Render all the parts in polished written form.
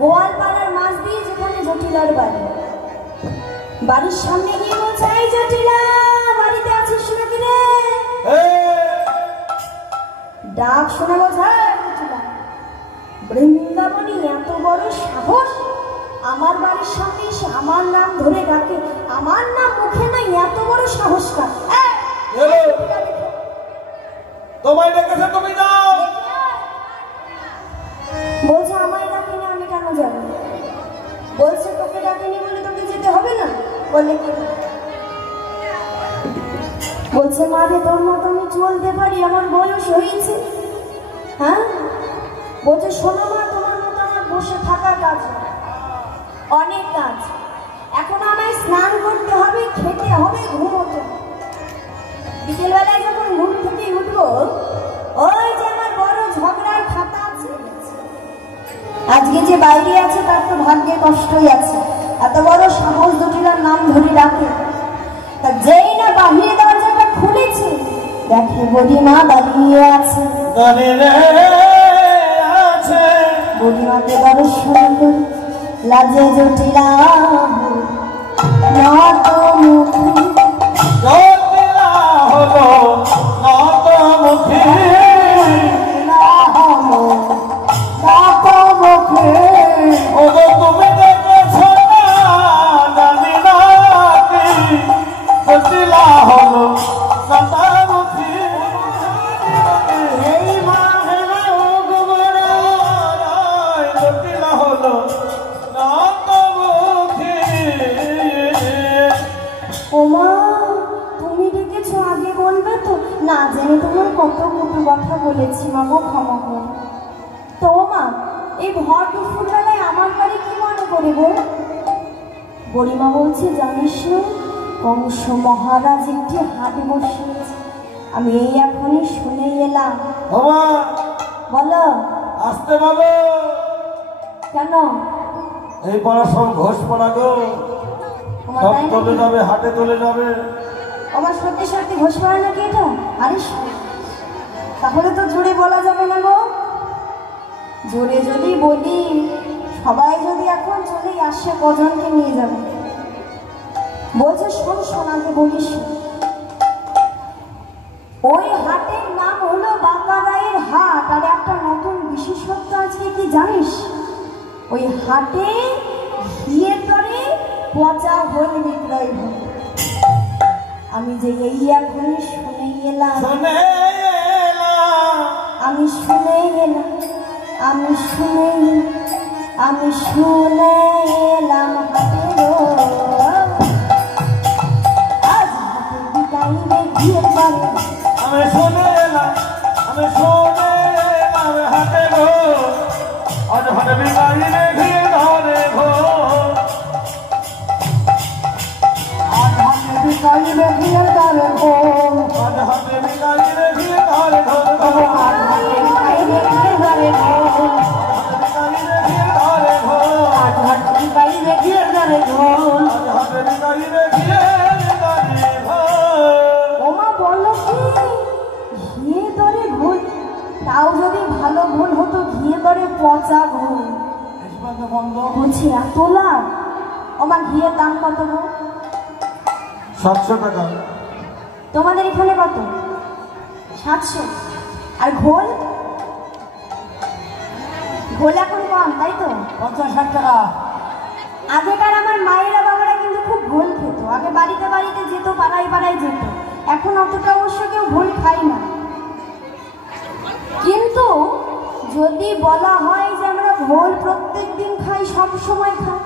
গোয়ালপাড়ার মাছ দিয়ে যেখানে জটিলার বাড়ি, বাড়ির সামনে গিয়ে বলছে, এই জটিলা বাড়িতে আছিস নাকি রে? ডাক শোনা বলছে, জটিলা বৃন্দাবনী এত বড় সাহস আমার বাড়ির সামনে এসে আমার নাম ধরে ডাকে, আমার নাম মুখে নাই, এত বড় সাহস কার? তোমায় ডেকেছে, তুমি যাও। বলছে আমায় ডাকেনি, আমি কেন যাব? বলছে তোকে ডাকেনি বলে তোকে যেতে হবে না? বলে কি? বলছে মা রে, তোর মতো আমি চলতে পারি, আমার বয়স হয়েছে। হ্যাঁ, বলছে শোনো মা, তোমার মতো আমার বসে থাকা কাজ অনেক কাজ, এখন আমায় স্নান করতে হবে, খেতে হবে, ঘুমোতে। বিকেলবেলায় যখন ঘুম থেকে উঠবো, ওই যে আমার বড় ঝগড়ার খাতা আছে, আজকে যে বাইরে আছে তার তো ভাগ্যে কষ্টই আছে, এত বড় সাহস জটিলার নাম ধরে ডাকে। তা যেই না বাহিরে দরজাটা খুলেছে, দেখে বড়িমা দাঁড়িয়ে আছে। বড়িমাকে বড় সুন্দর লাজে জটিলা নত মুখে, জটিলা হলো নত মুখে, ওগো তুমি দেখেছো না জানি না কি, জটিলা হলো নত মুখে। এই মা হেলা ওগো বড় জটিলা হলো নত মুখে। ওমা তুমি ডেকেছো, আগে বলবে তো, না জানি তোমার কত কটু কথা বলেছি, মা গো ক্ষমা করো। তো মা, এই ভর দুপুর বেলায় আমার বাড়ি কি মনে করে গো? বড়িমা বলছে, জানিস না কংস মহারাজ একটি হাটে বসিয়েছে, আমি এই এখনই শুনে এলাম। বলো। আসতে বলো। কেন? এই পড়া সব ঘোষ পড়া গো, সব চলে যাবে, হাটে চলে যাবে। আমার সত্যি সত্যি ঘোষ পড়া নাকি এটা? আরে তাহলে তো জোরে বলা যাবে না গো। জোরে যদি বলি, সবাই যদি এখন চলেই আসে, কজনকে নিয়ে যাবে? বলছে শোন, শোনাকে বলিস, ওই হাটের নাম হলো বাঁকারায়ের হাট। আর একটা নতুন বিশেষত্ব আজকে কি জানিস? ওই হাটে ঘিয়ের দরে পচা হল বিক্রয় হয়। আমি যে এই এখনই শুনে এলাম, আমি শুনে এলাম, আমি শুনে এলাম হাটেরও আজ হাটে বিকাইবে ঘিয়ের বারে। আমি শুনে এলাম, আমি শুনে এলাম হাটেরও আজ হাটে বিকাইবে ঘিয়ের ধরে ঘো, আজ হাটে বিকাইবে ঘিয়ের ধরে ঘো, আজ হাটে বিকাইবে ঘিয়ের ধরে ঘো, আজ হাটে বিকাইবে ঘিয়ের ধরে ঘো, আজ হাটে বিকাইবে ঘিয়ের ধরে ঘো, আজ হাটে বিকাইবে ঘিয়ের ধরে ঘো। ওমা বলো কি, ঘিয়ে দরে ঘোল? তাও যদি ভালো ঘোল হতো, ঘিয়ে দরে পচা ঘোল। বলছি এত লাভ? ওমা ঘিয়ের দাম কত গো? 700 টাকা। তোমাদের এখানে কত? 700। আর ঘোল? ঘোল এখন কম, তাই তো? 50-60 টাকা। আগেকার আমার মায়েরা বাবারা কিন্তু খুব ঘোল খেত, আগে বাড়িতে বাড়িতে যেত, পাড়ায় পাড়ায় যেত। এখন অতটা অবশ্য কেউ ঘোল খায় না, কিন্তু যদি বলা হয় যে আমরা ঘোল প্রত্যেক দিন খাই, সব সময় খাই,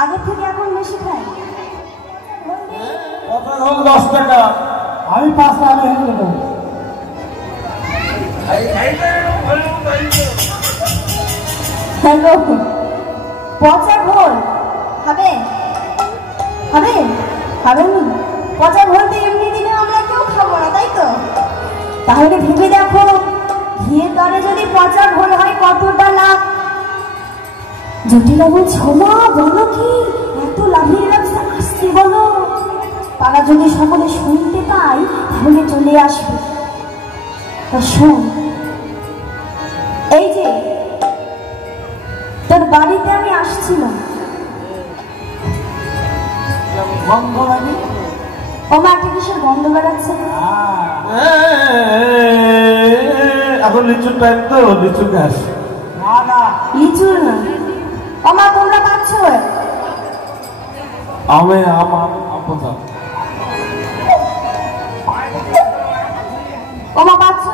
আগে থেকে এখন বেশি খাই। পচা ঘোল 10 টাকা। আমি 5 টাকা দিয়ে দেবো। হ্যালো, পচা ঘোল খাবে? খাবে? খাবে না? পচা ঘোল তো এমনি দিনে আমরা কেউ খাবো না, তাই তো? তাহলে ভেবে দেখো, ঘিয়ের দরে যদি পচা ঘোল হয় কতটা লাভ। জটিলা বলছে, মা বলো কি, এত লাভের ব্যবসা? আসতে বলো, তারা যদি সকলে শুনতে পায় তাহলে চলে আসবে। তা শোন, এই যে লিচু টাইপ তো লিচু গাছ লিচু না ওমা তোমরা পাচ্ছ আমি আমার আপতা ওমা পাচ্ছ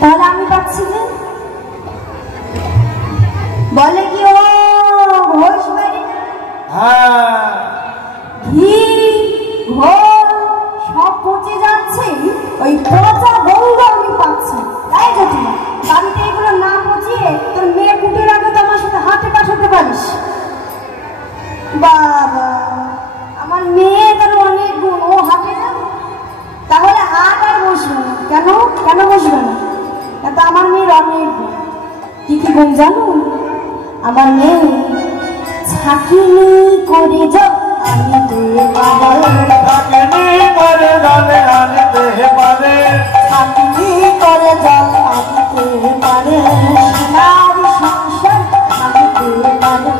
তাহলে আমি পাচ্ছি যে বলে কি ও ঘোষ বাড়ি হ্যাঁ ঘি ঘোল সব পচে যাচ্ছে ওই পচা গন্ধ আমি পাচ্ছি তাই যদি বাড়িতে এগুলো না পচিয়ে তোর মেয়ে কুটির আগে তো আমার সাথে হাতে পাঠাতে পারিস বাবা আমার মেয়ে তার অনেক গুণ ও হাতে না তাহলে হাত আর বসবে না কেন কেন বসবে না এত আমার মেয়ের অনেক গুণ কি কি গুণ জানো আমার মেয়ে ছাকিনি করে যাও আনিতে করে জানে আনতে পারে ছাকিনি করে যাও আনিতে পারে সোনার সংসার আনিতে পারে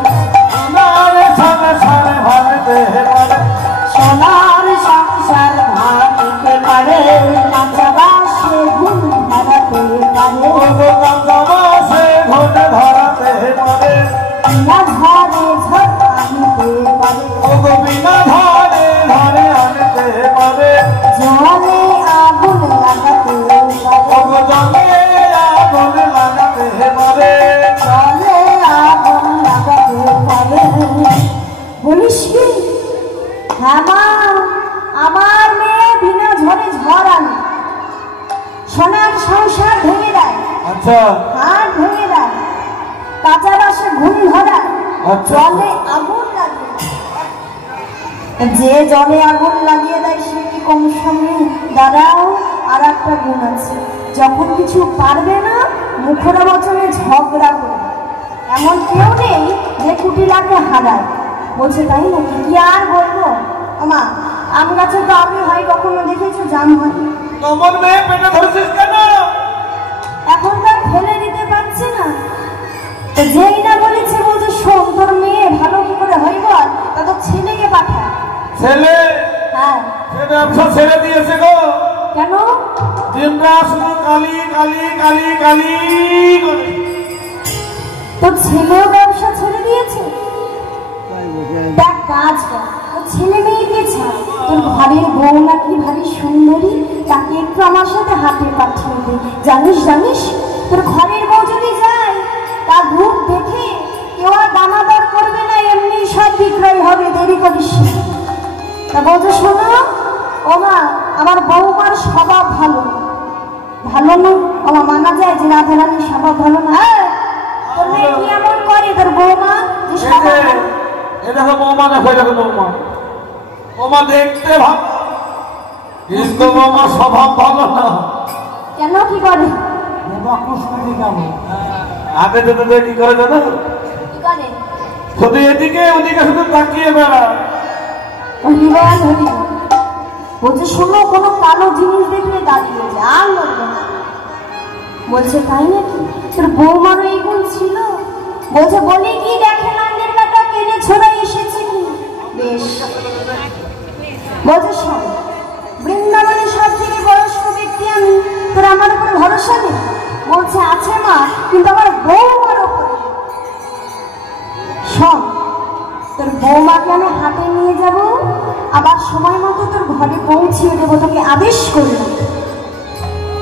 সোনার সংসার ভাঙতে পারে সোনার সংসার ভাঙতে পারে কাঁচা বাসে ঘুম ধরাতে পারে কাঁচাবাসে ঘুম ধরাতে পারে বিনা ঝড়ে ঝড় আনিতে পারে বিনা ধরে ধরে আনতে পারে জলে আগুন লাগাতে পারে জলে আগুন লাগাতে পারে জলে আগুন লাগাতে পারে বলিস কি হ্যাঁ মা আমার মেয়ে বিনা ঝড়ে ঝড় আনে সোনার সংসার ভেঙে দেয় আচ্ছা হাত ভেঙে দেয় কাঁচা বাসে ঘুম ধরায় আচ্ছা। জলে আগুন লাগিয়ে যে জলে আগুন লাগিয়ে দেয় সে কি কম সময়ে দাঁড়াও আর একটা গুণ আছে যখন কিছু পারবে না মুখরা বচনে ঝগড়া করে এমন কেউ নেই যে কুটিলাকে হারায় বলছে তাই নাকি কি আর বলবো আমা আম গাছে তো আমি হয় কখনো দেখেছো জাম হয় তোমার মেয়ে পেটে ধরেছিস কেন এখন তার ফেলে দিতে পারছে না তো যেই না বলেছে বলছে শোন তোর মেয়ে ভালো কি করে হয় বল তা তো ছেলেকে পাঠা ছেলে হ্যাঁ সে ব্যবসা ছেড়ে দিয়েছে গো কেন দিনরাত শুধু কালি কালি কালি কালি করে তোর ছেলেও ব্যবসা ছেড়ে দিয়েছে দেখ কাজ কর তোর ছেলে মেয়েকে ছাড় তোর ঘরের বউ নাকি ভারী সুন্দরী তাকে একটু আমার সাথে হাতে পাঠিয়ে দে জানিস জানিস তোর ঘরের বউ যদি যায় তার রূপ দেখে কেউ আর দামাদার করবে না এমনি সব বিক্রয় হবে দেরি করিস না। তা বলছে শোনো ও মা আমার বৌমার স্বভাব ভালো ভালো না আমার মানা যায় যে রাধারানীর স্বভাব ভালো না তোর মেয়ে কি এমন করে তোর বৌমা যে স্বভাব ভালো? এ দেখো বৌমা দেখো দেখো বৌমা বৌমা দেখতে ভালো কিন্তু বৌমার স্বভাব ভালো না কেন কি করে আগে যেতে কি করে জানো কি করে শুধু এদিকে ওদিকে শুধু তাকিয়ে বেড়া হরিবল হরিবল বলছে শোনো কোনো কালো জিনিস দেখলে দাঁড়িয়ে যায় আর লড়বে না বলছে তাই নাকি তোর বৌমারও এই গুণ ছিল বলছে বলি কি দেখে নান্দের কাটা কেনে ছোড়া এসেছে কি বেশ বলছে শোন বৃন্দাবনের সব থেকে বয়স্ক ব্যক্তি আমি তোর আমার উপরে ভরসা নেই বলছে আছে মা কিন্তু আমার বৌমার ওপরে শোন তোর বৌমাকে আমি হাতে নিয়ে যাব আবার সময় মতো তোর ঘরে পৌঁছিয়ে দেবো তোকে আদেশ করলাম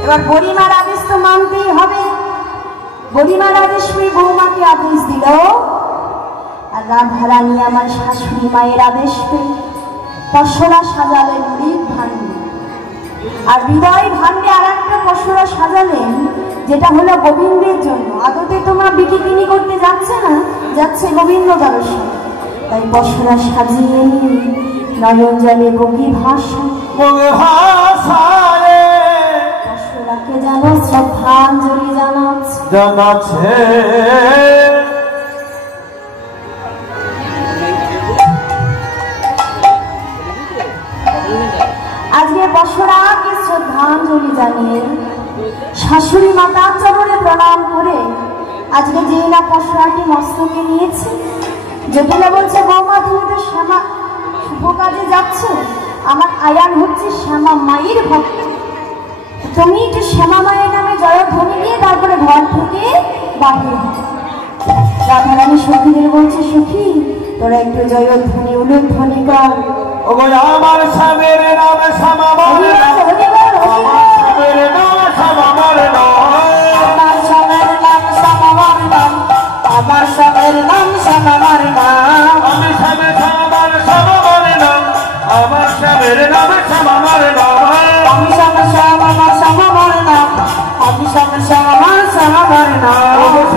এবার গরিমার আদেশ তো মানতেই হবে গরিমার আদেশ পেয়ে বৌমাকে আদেশ দিল আর রাধারানী আমার শাশুড়ি মায়ের আদেশ পেয়ে পশরা সাজালেন হৃদ ভাণ্ডে আর হৃদয় ভাণ্ডে আর একটা পশরা সাজালেন যেটা হলো গোবিন্দের জন্য আদতে তোমরা বিকিকিনি করতে যাচ্ছে না যাচ্ছে গোবিন্দ দর্শন তাই পশরা সাজিয়ে নিয়ে নয়ন জলে বগি ভাষা পশরাকে যেন শ্রদ্ধাঞ্জলি জানাচ্ছে আজকে পশরাকে শ্রদ্ধাঞ্জলি জানিয়ে শাশুড়ি মাতার চরণে প্রণাম করে আজকে যে না পশরাটি মস্তকে নিয়েছে জটিলা বলছে বৌমা তুমি তো শ্যামা শুভ কাজে যাচ্ছ আমার আয়ান হচ্ছে শ্যামা মায়ের ভক্ত তুমি একটু শ্যামা মায়ের নামে জয়ধ্বনি দিয়ে তারপরে ঘর থেকে বাহির রাধারানী সখীদের বলছে, সখী তোরা একটু জয়ধ্বনি উলুধ্বনি কর। আমার স্বামীর নাম শ্যামা মারে নাম, আমার স্বামীর নাম শ্যামা মারে নাম, আমার স্বামীর নাম শ্যামা মারে নাম, আমার স্বামীর নাম শ্যামা মারে নাম, আমি স্বামী শ্যামার শ্যামা মারে নাম, আমার স্বামীর নাম শ্যামা মারে নাম, আমি স্বামী শ্যামার শ্যামা মারে নাম, আমি স্বামী শ্যামার শ্যামা মারে নাম।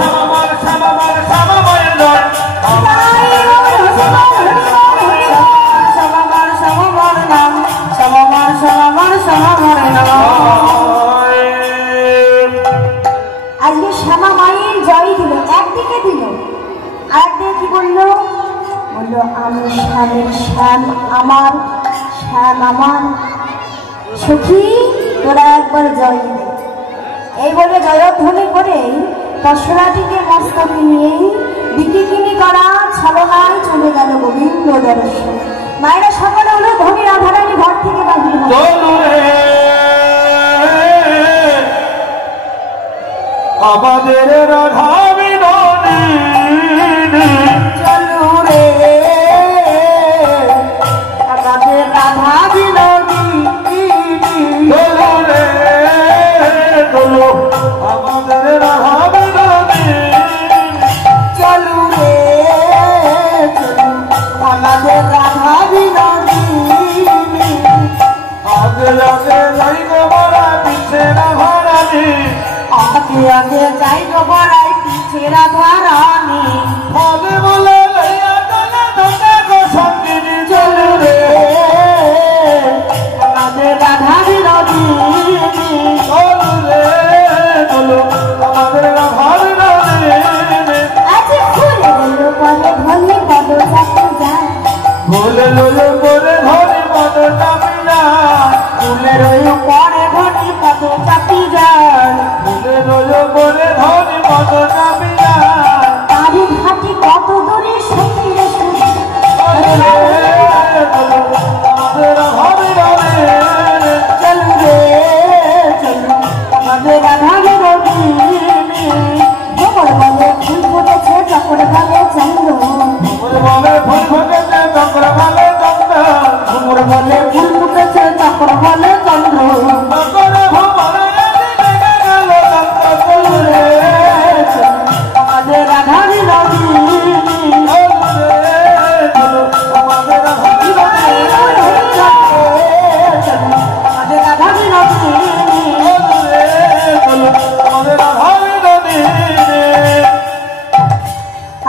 শ্যামার শ্যামার শ্যামা মারে নাম, আজকে শ্যামা মায়ের জয় দিল, একদিকে দিল আর একদিকে কি বললো, বললো আমি শ্যামের শ্যাম আমার, শ্যাম আমার, সখী তোরা একবার জয় দিলে। এই বলে জয়ধ্বনি করে দশরাটিকে মস্তকে নিয়েই বিকিকিনি করা ছলনায় চলে গেল গোবিন্দ দর্শন। মায়েরা সকলে হলো ধনী রাধারানী ঘর থেকে বাহির হলো। আমাদের রাধা বিনোদিনী চলু রে আমাদের রাধা বিনোদিনী, চলো রে চলো আমাদের রাধা বিনোদিনী, চলু রে চলু আমাদের রাধা বিনোদিনী, আগে আগে যাই গো বলা পিছে না ভাড়ানি, আগে আগে যাই গো বড়াই পিছে রাধারানী, আগে বলে লইয়া চলে তোকে গো সঙ্গিনী, চলো রে আমাদের রাধা বিনোদিনী, চলো রে চলো আমাদের রাধা বিনোদিনী, আজ ফুলে গেল পরে ধনে পদ চাপতে যায়, বলে লইয়া করে ধরি মন চাপিলা, ফুলে রইল পরে ধনে পদ চাপি যায়, বলে লইয়া করে ধরি মন চাপিলা, তারি ঘাটি কত দূরে সখীরে শুনে, চলো রে চলো আমাদের রাধা বিনোদিনী, চলু রে চলু আমাদের রাধা বিনোদিনী, ভ্রমর বলে ফুল ফুটেছে চকর বলে চন্দ্র, ওরে বলে ফুল ফুটেছে চক্র বলে চন্দ্র, ভ্রমর বলে ফুল ফুটেছে চকর বলে চন্দ্র, চক্রে ভ্রমণে লেগে গেল চন্দ্র, চলো রে আমাদের রাধা বিনোদিনী, চলো রে চলো আমাদের রাধা বিনোদিনী, আমাদের রাধা বিনোদিনী। চলো রে চলো আমাদের রাধা বিনোদিনী।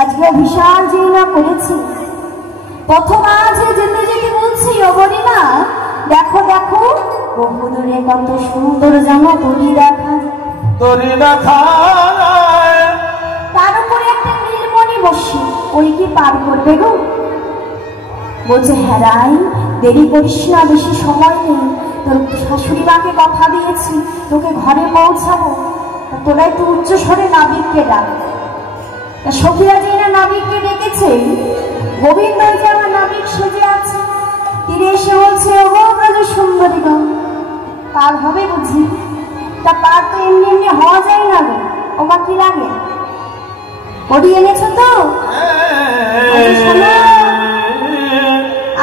আজকে বিশাল জীবনা করেছি, প্রথম আজ যেতে যেতে বলছি অবরিমা দেখো দেখো বহু দূরে কত সুন্দর জামা তরি দেখা যায়। তোরি দেখা তার উপরে একটা নীলমণি বসে, ওই কি পার করবে গো? বলছে হ্যাঁ রাই, দেরি করিস না, বেশি সময় নেই, তোর শাশুড়ি মাকে কথা দিয়েছি তোকে ঘরে পৌঁছাবো, তোরা একটু উচ্চ স্বরে নাবিককে ডাক। সখীরা যে না নাবিককে ডেকেছে, গোবিন্দ যে আমার নাবিক সেজে আছে, তীরে এসে বলছে ওগো ব্রজ সুন্দরী গো, পার হবে বুঝি? তা পার তো এমনি এমনি হওয়া যায় না গো, ওমা কি লাগে? কড়ি এনেছো তো?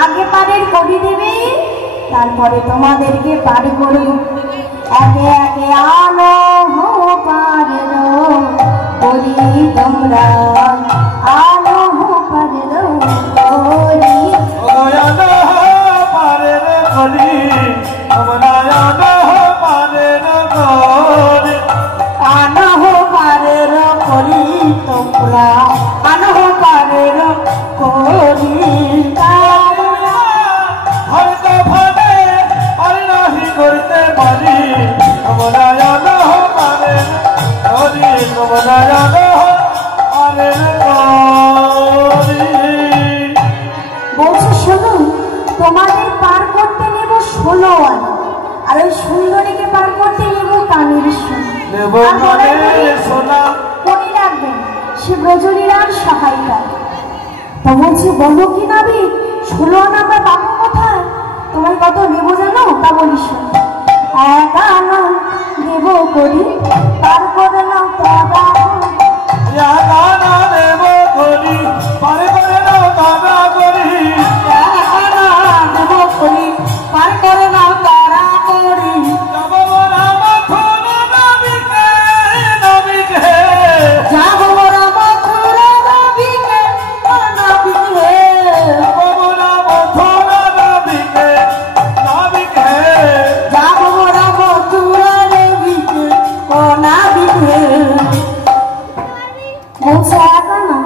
আগে পারের কড়ি দেবে, তারপরে তোমাদেরকে পার করবো। একে একে আলো হো পারের করি তোমরা, আলো হো পারের করি, পারে রে করি আমরা পারে রে করি, আলো হো পারের করি তোমরা, আলো হো পারের করি, হয়তো ভাবে পারি নাহি করতে পারি, আমরা পারে করি তোমরা পারে করি। বলছে শোনো, তোমাদের পার করতে নেব 16 আনা, আর ওই সুন্দরীকে পার করতে নেব কানের নেব কানের সোনা, মনে রাখবেন সে ব্রজলীলার সহায়িকা। তো বলছে বলো কি নাবি 16 আনা আমরা পাবো কোথায়? তোমায় কত নেবো জানো? তা বলিস 1 আনা দেব করি পার করে নাও তারা একানা দেব করি পার করে নাও তারা করি একানা দেব করি পার করে নাও তারা করি যাব মোরা মথুরা নবীকে নবীকে যাব মোরা মথুরা নবীকে নবীকে যাব মোরা মথুরা নবীকে নবীকে যাব মোরা মথুরা নবীকে নবীকে বলছে একা না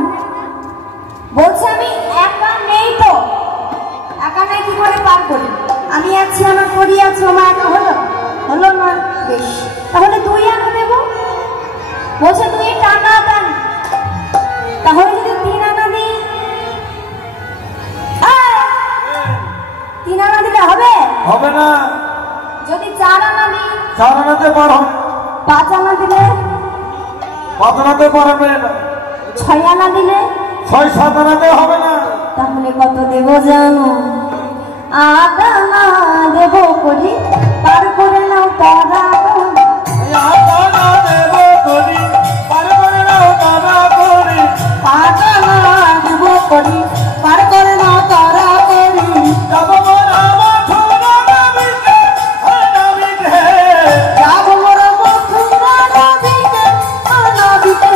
বলছে আমি একা নেই তো একা নেই কি করে পার করি আমি আছি আমার করি আছে আমার একা হলো হলো না বেশ তাহলে দুই আনা দেব বলছে তুই টানা টান তাহলে যদি 3 আনা দিই তিন আনা দিলে হবে হবে না যদি 4 আনা দিই 4 আনাতে পারো 5 আনা দিলে 5 আনাতে পারবে না 6 আনা দিলে 6-7 আনাতে হবে না তাহলে কত দেব জানো 8 আনা দেব করি পার করে নাও তারা একানা দেব করি পার করে নাও তারা করি 5 আনা দেব করি পার করে নাও তারা করি যাব মোরা মথুরা নবীকে নবীকে যাব মোরা মথুরা নবীকে নবীকে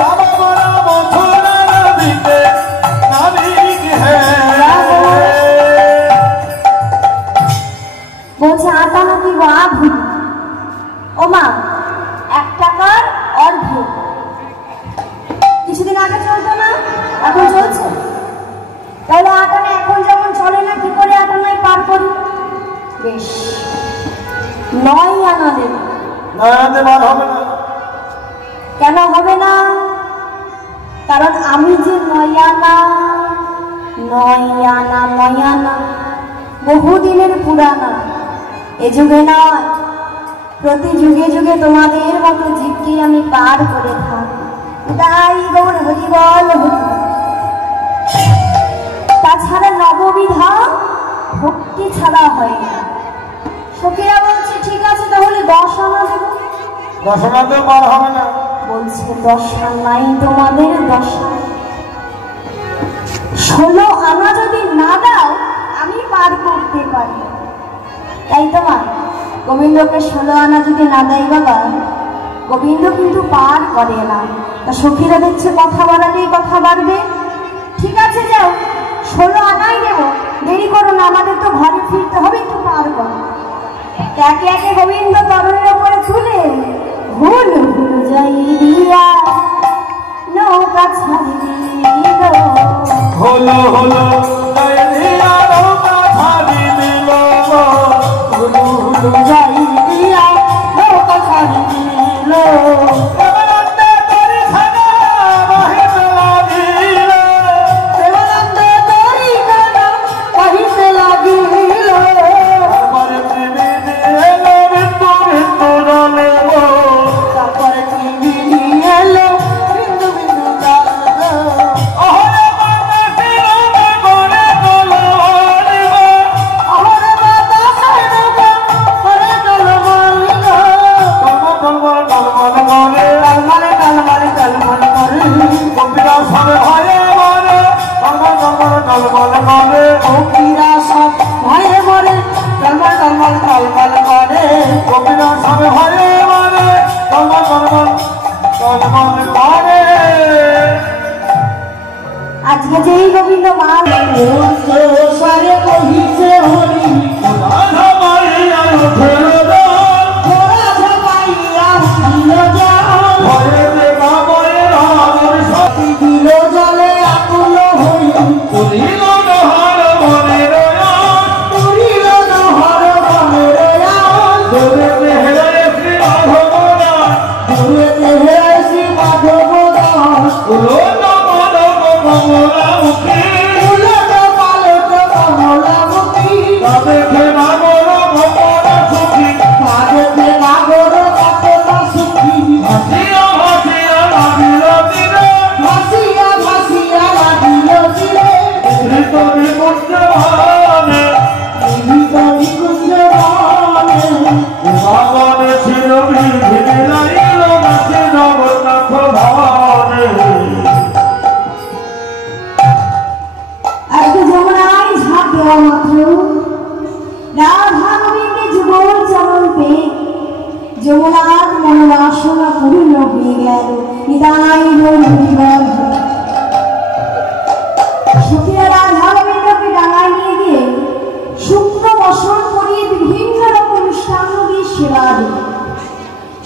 যাব মোরা মথুরা নবীকে নবীকে বলছে 8 আনা দিব আধি ও মা 1 টাকার অর্ধেক কিছুদিন আগে চলতো না এখন চলছে তাহলে 8 আনা এখন যেমন চলে না কি করে 8 আনায় পার করি বেশ 9 আনা দেব নয়াতে বার হবে না কেন হবে না কারণ আমি যে 9 আনা বহুদিনের পুরানা এ যুগে নয় প্রতি যুগে যুগে তোমাদের মতো জীবকে আমি পার করে থাকি তাই গৌর হরি বল হরি তাছাড়া নববিধা ভক্তি ছাড়া হয় না সখীরা বলছে ঠিক আছে তাহলে 10 আনা দেব 10 আনাতে বার হবে না বলছে 10 আনাই তোমাদের 10 আনা 16 আনা যদি না দাও আমি পার করতে পারি তাই তোমার গোবিন্দকে 16 আনা যদি না দেয় বাবা গোবিন্দ কিন্তু পার করে না তা সখীরা দেখছে কথা বাড়ালেই কথা বাড়বে ঠিক আছে যাও 16 আনাই দেবো দেরি করো না আমাদের তো ঘরে ফিরতে হবে একটু পার করো একে একে গোবিন্দ তরণের উপরে তুলে ভুল ভুল যাই দিয়া নৌকা ছাড়ি দিল হলো হলো জয় দিয়া নৌকা ছাড়ি দিল হুলু হুলু যাই দিয়া নৌকা ছাড়ি দিল দেবানন্দে তরি খানা বাহিতে লাগিল দেবানন্দ তরি খানা বাহিতে লাগিল তারপরে ত্রিবেণী এলো বিন্দু বিন্দু জলে তারপরে ত্রিবেণী এলো বিন্দু বিন্দু জল অহরে বাবা শিরোমে করে তোলো হরিব অহরে বাবা সারবা করে চল মালিক টলমল টলমল করে কালমালে কালমালে কালমালে করে কপিলা সবে ভয়ে মরে টলমল টলমল করে ফকিরা সব ভয়ে মরে কালমাল কালমাল কালমাল করে কপিলা সবে ভয়ে মরে টলমল টলমল করে আজকে যেই গোবিন্দ মা সারে কহিছে হরি রাধা মাইয়া উঠেল তোরা সবাইয়া দিল জল ভয়ে দেবা বয়ে রামের সতী দিল জলে আকুল হই করিল নহর মনের পুরিল নহর বনের আল দূরে দেহে শ্রী মাধবরা দূরে দেহে শ্রী মাধব দাস উলট মাধব কমলা মুখী উলট ডুবে গেল নিতাই গৌরীবন। সখীরা রাধা গোবিন্দকে ডাঙায় নিয়ে গিয়ে শুকনো বসন করিয়ে বিভিন্ন রকম মিষ্টান্ন দিয়ে সেবা দিল।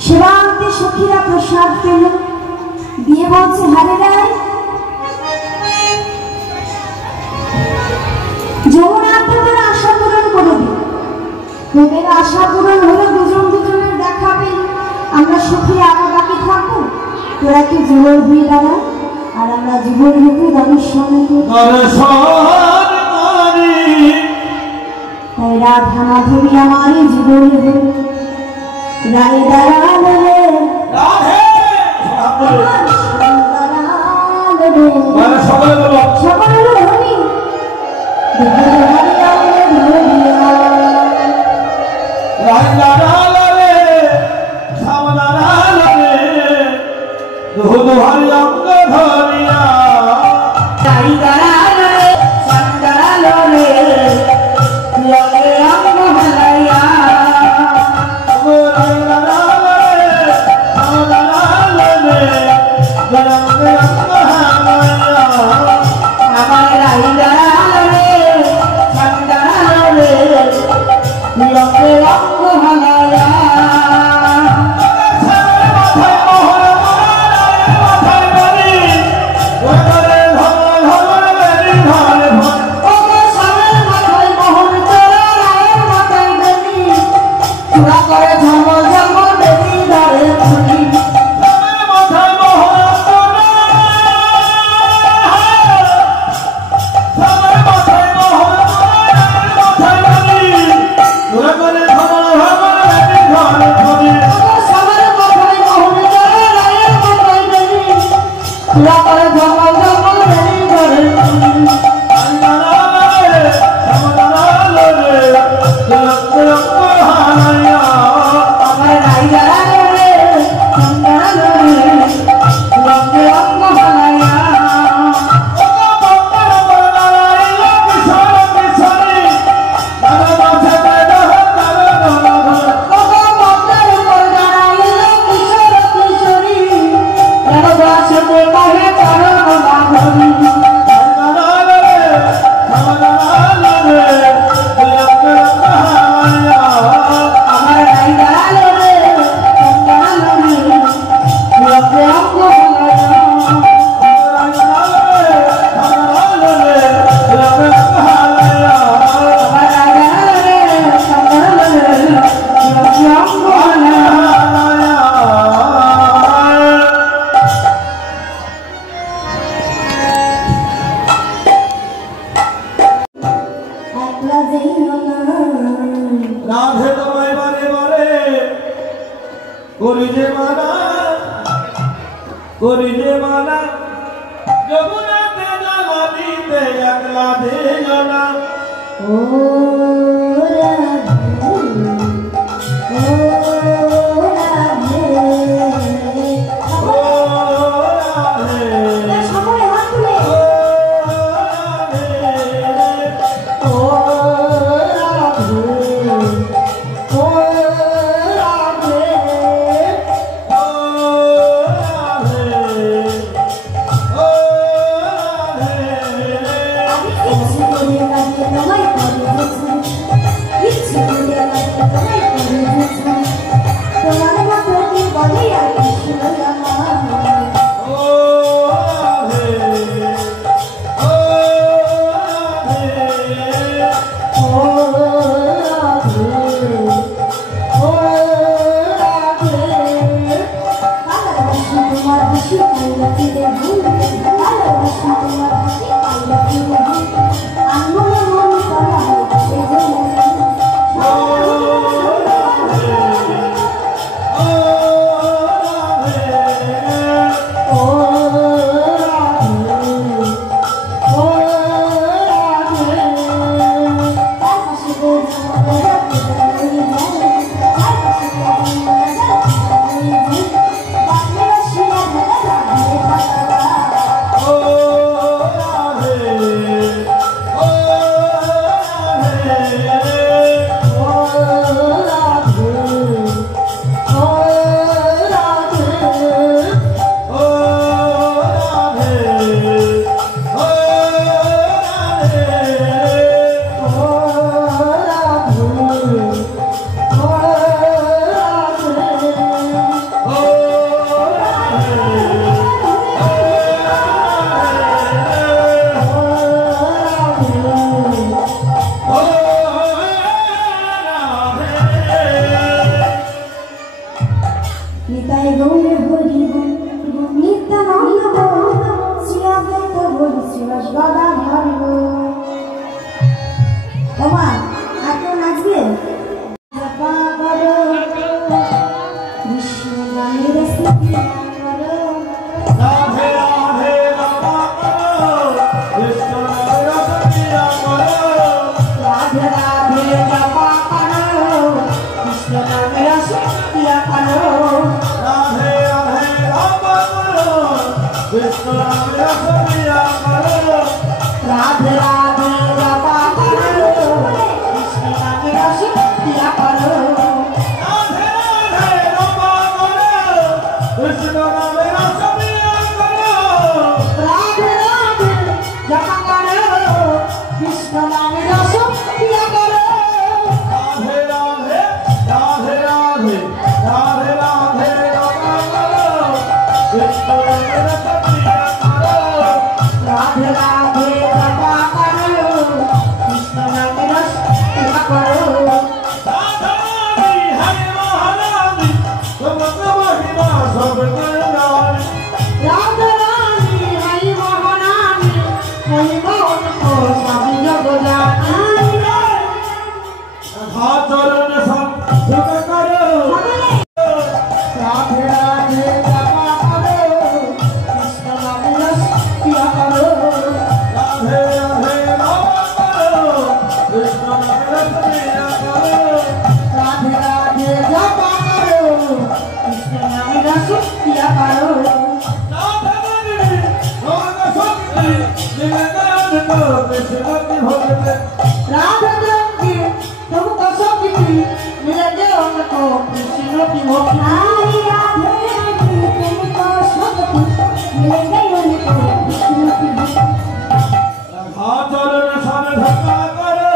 সেবান্তে সখীরা প্রসাদ পেল, দিয়ে বলছে হারে রায় যমুনা তোদের আশা পূরণ করে দিল। তোদের আশা পূরণ হলো, দুজন দুজনের দেখা পেল, আমরা সখীরা আরো বাকি থাকবো, তোরা কি যুগল হয়ে দাঁড়া আর আমরা যুগল রূপে দর্শন তাই রাধা মাধবী আমারই যুগল রায় দাঁড়ালো রে সকলে হরি হরি বল নিত্যানন্দ বল শ্রী অদ্বৈত বল শ্রী গদাধর বল। ওমা আর কেউ নাচবে? জপা করো কৃষ্ণ নামের স্তোত্র করো। রাধে রাধে জপা করো কৃষ্ণ নামের স্তোত্র করো। রাধে রাধে জপা করো কৃষ্ণ নামের স্তোত্র করো। রাধে রাধে জপা করো কৃষ্ণ নামের স্তোত্র করো। রাধে রাধে জপা করো কৃষ্ণ নামের স্তোত্র করো। রাধে রাধে জপা করো কৃষ্ণ নামের স্তোত্র করো। রাধে রাধে জপা করো কৃষ্ণ নামের স্তোত্র করো। রাধে রাধে রাধে রাধে রাধে রাধে জপা করো কৃষ্ণ নামের স্তোত্র করো। রাধে রাধে জপা করো কৃষ্ণ নামের স্তোত্র করো। রাধারানী হরে মহারানী সমগ্র মহিমা সব করুণাময়ী। রাধে রাধে হরি মহারানী হরি মন কো সবই জগজানি। রাধা চরণ সংযুগ করো। রাধে রাধে জপা করো কৃষ্ণ নামের স্তোত্র করো। রাধে রাধে জপা করো কৃষ্ণ নামের স্তোত্র করো। রাধে রাধে জপা করো কৃষ্ণ নামের স্তোত্র করো। রাধারানী ভোগ শক্তি লীলানন্দ কৃষ্ণকে ভজতে। राधा रंगे तुमको शक्ति मिले जो उनको कृष्ण की भक्ति। राधे रंगे तुमको शक्ति मिले जो उनको कृष्ण की भक्ति। राधा चरण संधका करो।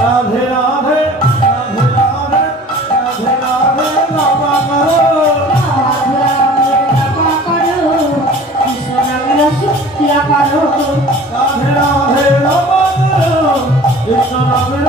राधे राधे राधे राधे राधे राधे जपा करो। राधे राधे जपा करो कृष्ण नामेर स्तोत्र करो। राधे राधे जपा करो कृष्ण नामेर